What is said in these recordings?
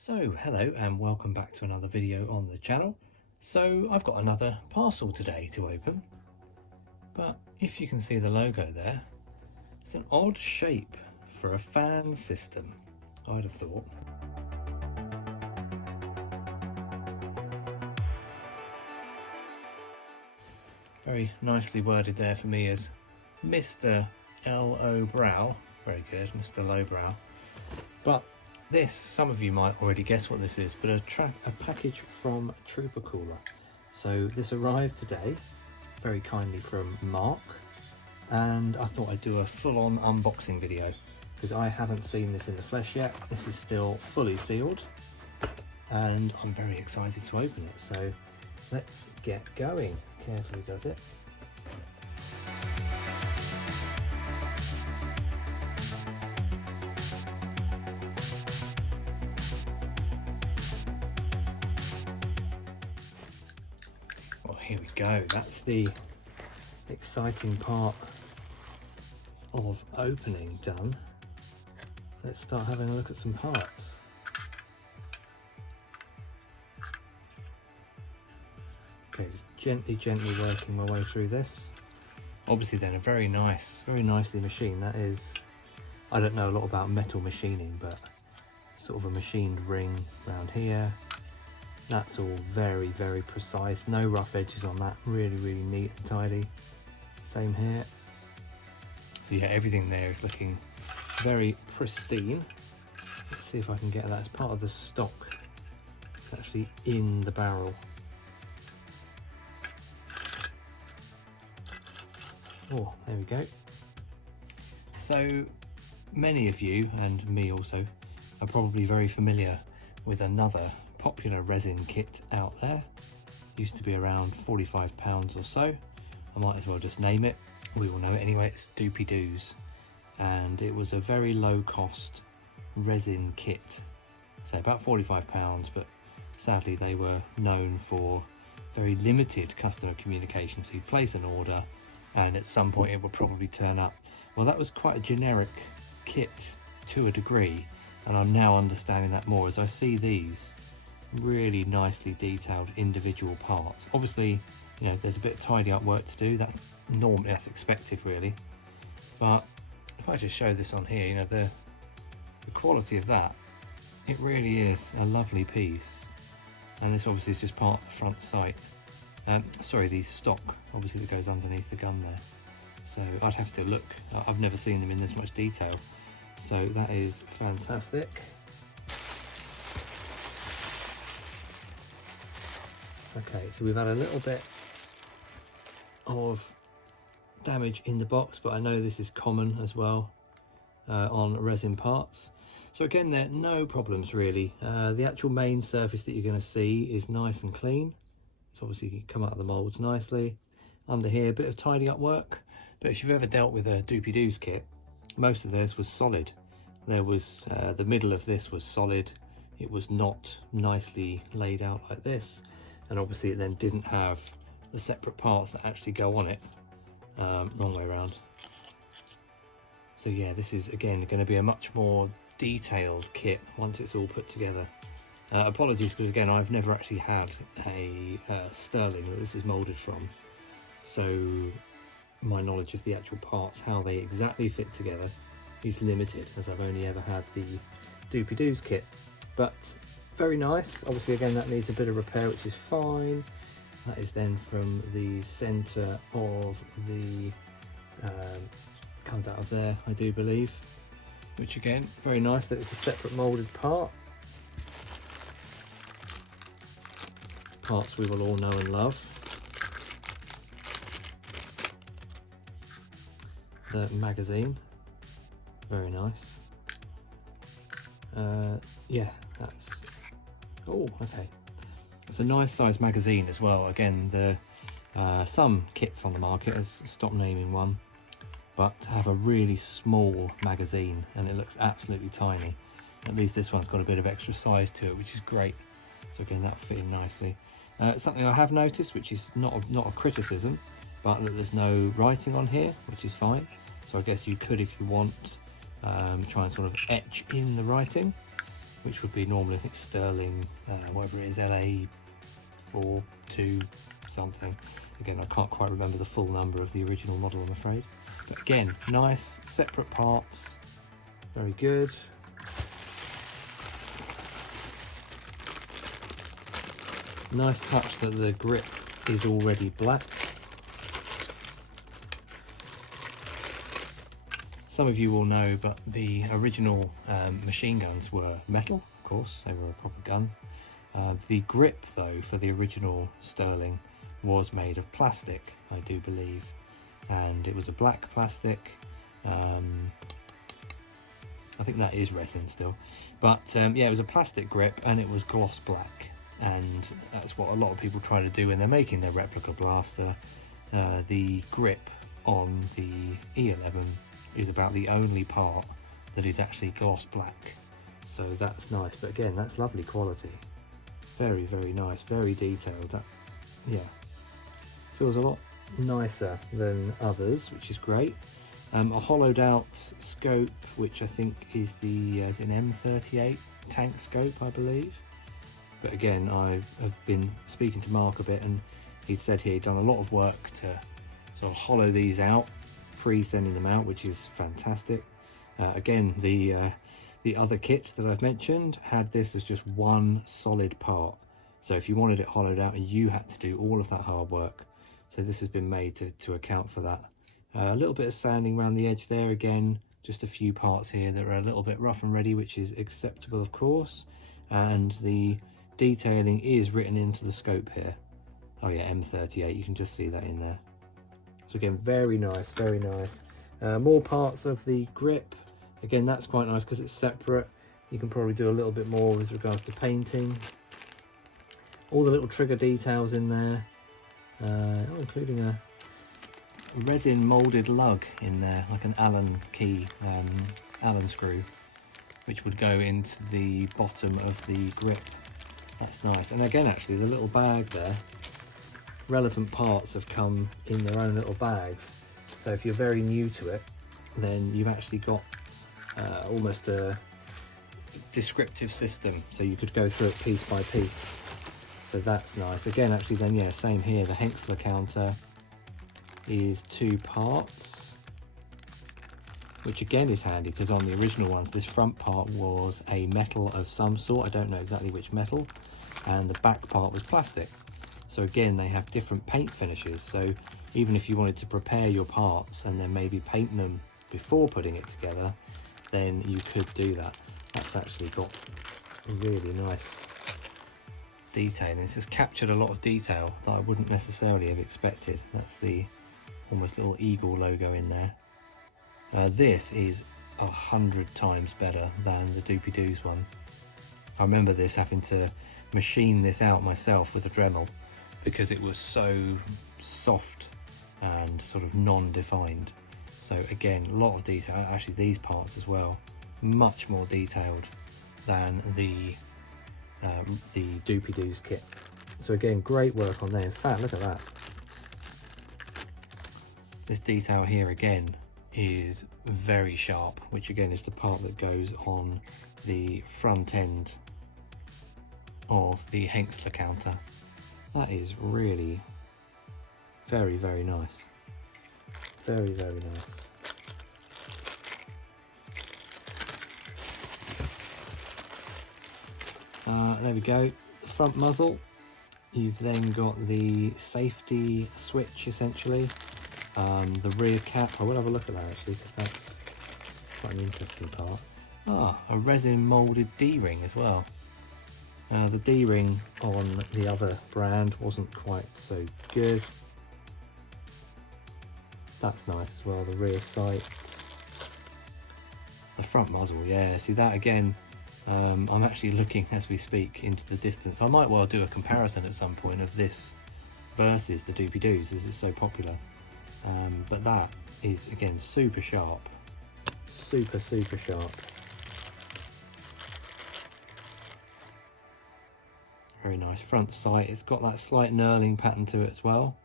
So hello and welcome back to another video on the channel. So I've got another parcel today to open, but if you can see the logo there, it's an odd shape for a fan system, I'd have thought. Very nicely worded there for me as Mr. L.O. Brow. Very good, Mr. Lowbrow. But this, some of you might already guess what this is, but a package from TroopaCoola. So this arrived today, very kindly from Mark, and I thought I'd do a full-on unboxing video because I haven't seen this in the flesh yet. This is still fully sealed and I'm very excited to open it. So let's get going. Carefully does it. Well, here we go. That's the exciting part of opening done. Let's start having a look at some parts. Okay, just gently working my way through this. Obviously then a very nicely machined. That is, I don't know a lot about metal machining, but sort of a machined ring around here. That's all very precise. No rough edges on that. Really neat and tidy. Same here. So yeah, everything there is looking very pristine. Let's see if I can get that as part of the stock. It's actually in the barrel. Oh, there we go. So many of you, and me also, are probably very familiar with another popular resin kit out there. Used to be around £45 or so. I might as well just name it. We all know it anyway. It's Doopy-Doos. And it was a very low cost resin kit. So about £45, but sadly they were known for very limited customer communication. So you place an order and at some point it will probably turn up. Well, that was quite a generic kit to a degree, and I'm now understanding that more as I see these really nicely detailed individual parts. Obviously, you know, there's a bit of tidy up work to do. That's normally, that's expected really. But if I just show this on here, you know, the quality of that, it really is a lovely piece. And this obviously is just part of the front sight. Sorry, the stock, obviously, that goes underneath the gun there. So I'd have to look. I've never seen them in this much detail. So that is fantastic. Okay, so we've had a little bit of damage in the box, but I know this is common as well on resin parts. So again, there are no problems really. The actual main surface that you're going to see is nice and clean. It's obviously come out of the molds nicely. Under here, a bit of tidy up work. But if you've ever dealt with a Doopy-Doos kit, most of this was solid. There was the middle of this was solid. It was not nicely laid out like this, and obviously it then didn't have the separate parts that actually go on it. Wrong way around. So yeah, this is again going to be a much more detailed kit once it's all put together. Apologies because again I've never actually had a sterling that this is moulded from, so my knowledge of the actual parts, how they exactly fit together, is limited as I've only ever had the Doopy-Doos kit. But very nice. Obviously again that needs a bit of repair, which is fine. That is then from the centre of the comes out of there, I do believe, which again very nice that it's a separate moulded part. Parts we will all know and love. The magazine, very nice. Yeah, that's, oh, okay. It's a nice size magazine as well. Again, the some kits on the market, has stopped naming one, but have a really small magazine and it looks absolutely tiny. At least this one's got a bit of extra size to it, which is great. So again, that fit in nicely. Something I have noticed, which is not a criticism, but that there's no writing on here, which is fine. So I guess you could, if you want, try and sort of etch in the writing. which would be normally, I think, sterling, whatever it is, LA42 something. Again, I can't quite remember the full number of the original model, I'm afraid. But again, nice separate parts, very good. Nice touch that the grip is already black. Some of you will know, but the original machine guns were metal, of course, they were a proper gun. The grip, though, for the original Sterling was made of plastic, I do believe, and it was a black plastic. I think that is resin still, but yeah, it was a plastic grip and it was gloss black, and that's what a lot of people try to do when they're making their replica blaster. The grip on the E-11 is about the only part that is actually gloss black, so that's nice. But again, that's lovely quality, very, very nice, very detailed. That, yeah, feels a lot nicer than others, which is great. A hollowed out scope, which I think is the as in M38 tank scope, I believe. But again, I have been speaking to Mark a bit, and he said he'd done a lot of work to sort of hollow these out pre-sending them out, which is fantastic. Again, the other kit that I've mentioned had this as just one solid part, so if you wanted it hollowed out, you had to do all of that hard work. So this has been made to account for that. A little bit of sanding around the edge there, again, just a few parts here that are a little bit rough and ready, which is acceptable, of course. And the detailing is written into the scope here. Oh yeah, M38, you can just see that in there. So again, very nice, very nice. More parts of the grip. Again, that's quite nice because it's separate. You can probably do a little bit more with regards to painting. All the little trigger details in there, including a resin molded lug in there, like an Allen key, Allen screw, which would go into the bottom of the grip. That's nice. And again, actually, the little bag there, relevant parts have come in their own little bags. So if you're very new to it, then you've actually got almost a descriptive system, so you could go through it piece by piece. So that's nice. Again, actually, then yeah, same here. The Henxler counter is 2 parts, which again is handy because on the original ones, this front part was a metal of some sort. I don't know exactly which metal, and the back part was plastic. So again, they have different paint finishes. So even if you wanted to prepare your parts and then maybe paint them before putting it together, then you could do that. That's actually got a really nice detail. This has captured a lot of detail that I wouldn't necessarily have expected. That's the almost little eagle logo in there. This is 100 times better than the Doopy-Doos one. I remember this having to machine this out myself with a Dremel because it was so soft and sort of non-defined. So again, a lot of detail. Actually, these parts as well, much more detailed than the Doopy-Doos kit. So again, great work on there. In fact, look at that. This detail here again is very sharp, which again is the part that goes on the front end of the Henxler counter. That is really very, very nice. Very, very nice. There we go, the front muzzle. You've then got the safety switch, essentially. The rear cap, I will have a look at that actually, because that's quite an interesting part. A resin moulded D-ring as well. The D-ring on the other brand wasn't quite so good. That's nice as well, the rear sight. The front muzzle, yeah, see that again, I'm actually looking as we speak into the distance. I might well do a comparison at some point of this versus the Doopy-Doos as it's so popular. But that is again super sharp, super sharp. Very nice front sight. It's got that slight knurling pattern to it as well,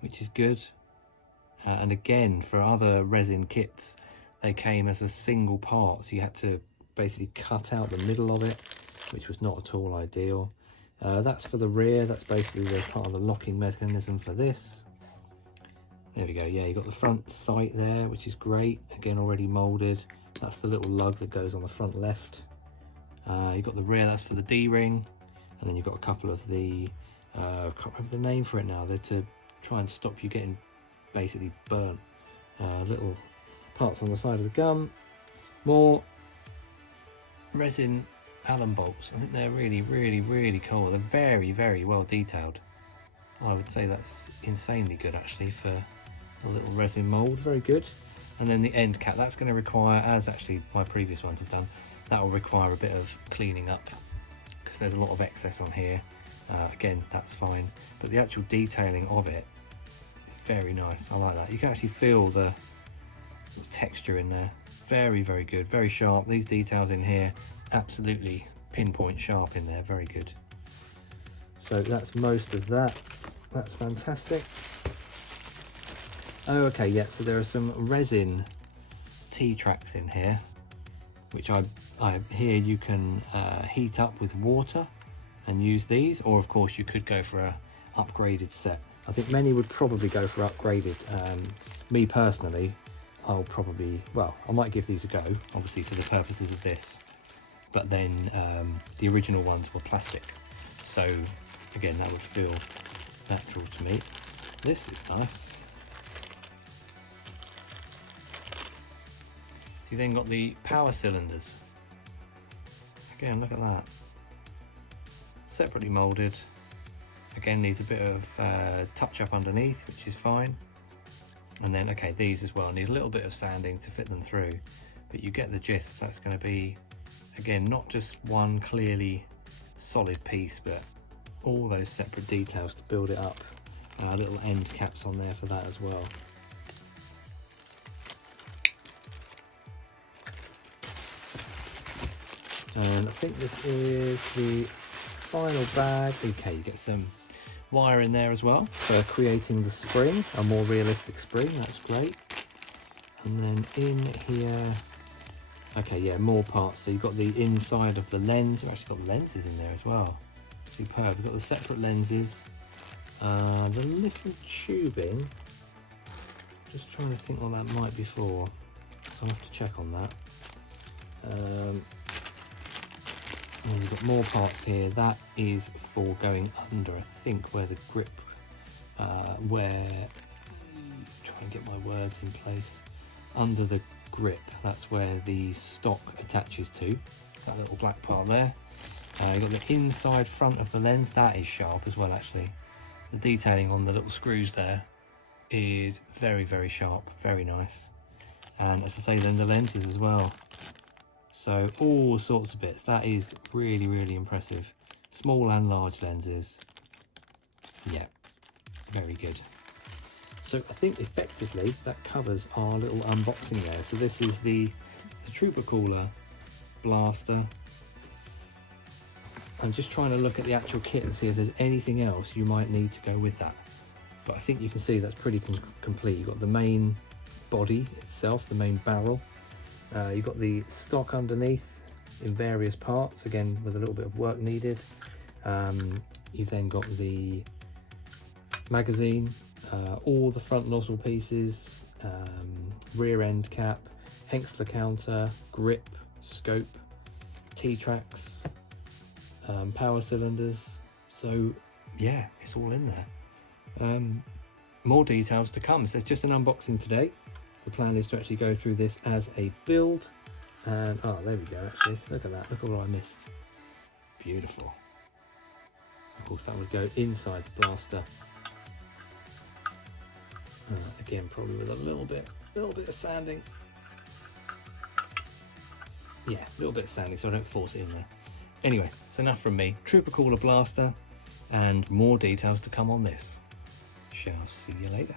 which is good. And again, for other resin kits, they came as a single part, so you had to basically cut out the middle of it, which was not at all ideal. That's for the rear. That's basically the part of the locking mechanism for this. There we go. Yeah, you got the front sight there, which is great. Again, already molded. That's the little lug that goes on the front left. You've got the rear, that's for the D-ring. And then you've got a couple of the, I can't remember the name for it now. They're to try and stop you getting basically burnt. Little parts on the side of the gun. More resin Allen bolts. I think they're really cool. They're very well detailed. I would say that's insanely good actually for a little resin mold. Very good. And then the end cap, that's going to require, as actually my previous ones have done, that will require a bit of cleaning up because there's a lot of excess on here. Again, that's fine, but the actual detailing of it, very nice. I like that. You can actually feel the texture in there. Very good, very sharp. These details in here, absolutely pinpoint sharp in there. Very good. So that's most of that. That's fantastic. Oh, okay, yeah, so there are some resin T-tracks in here, which I hear you can heat up with water and use these, or of course you could go for a upgraded set. I think many would probably go for upgraded. Me personally, I'll probably, well, I might give these a go, obviously for the purposes of this, but then the original ones were plastic, so again that would feel natural to me. This is nice. So you then got the power cylinders. Again, look at that. Separately molded. Again, needs a bit of touch up underneath, which is fine. And then, okay, these as well need a little bit of sanding to fit them through, but you get the gist. That's going to be, again, not just one clearly solid piece, but all those separate details to build it up. Little end caps on there for that as well. And I think this is the final bag. Okay, you get some wire in there as well for creating the spring, a more realistic spring. That's great. And then in here, okay, yeah, more parts. So you've got the inside of the lens. You've actually got lenses in there as well. Superb. We've got the separate lenses, the little tubing. Just trying to think what that might be for, so I'll have to check on that. And we've got more parts here. That is for going under, I think, where the grip, try and get my words in place, under the grip. That's where the stock attaches to, that little black part there. You've got the inside front of the lens. That is sharp as well, actually. The detailing on the little screws there is very sharp, very nice. And as I say, then the lenses as well. So all sorts of bits. That is really impressive. Small and large lenses. Yeah, very good. So I think effectively that covers our little unboxing there. So this is the TroopaCoola Blaster. I'm just trying to look at the actual kit and see if there's anything else you might need to go with that. But I think you can see that's pretty complete. You've got the main body itself, the main barrel. You've got the stock underneath in various parts, again with a little bit of work needed. You've then got the magazine, all the front nozzle pieces, rear end cap, Henxler counter, grip, scope, T-tracks, power cylinders. So yeah, it's all in there. More details to come. So it's just an unboxing today. The plan is to actually go through this as a build, and oh, there we go. Actually, look at that. Look at what I missed. Beautiful. Of course, that would go inside the blaster. Again, probably with a little bit of sanding. Yeah, a little bit of sanding so I don't force it in there. Anyway, it's enough from me. TroopaCoola Blaster, and more details to come on this. Shall see you later.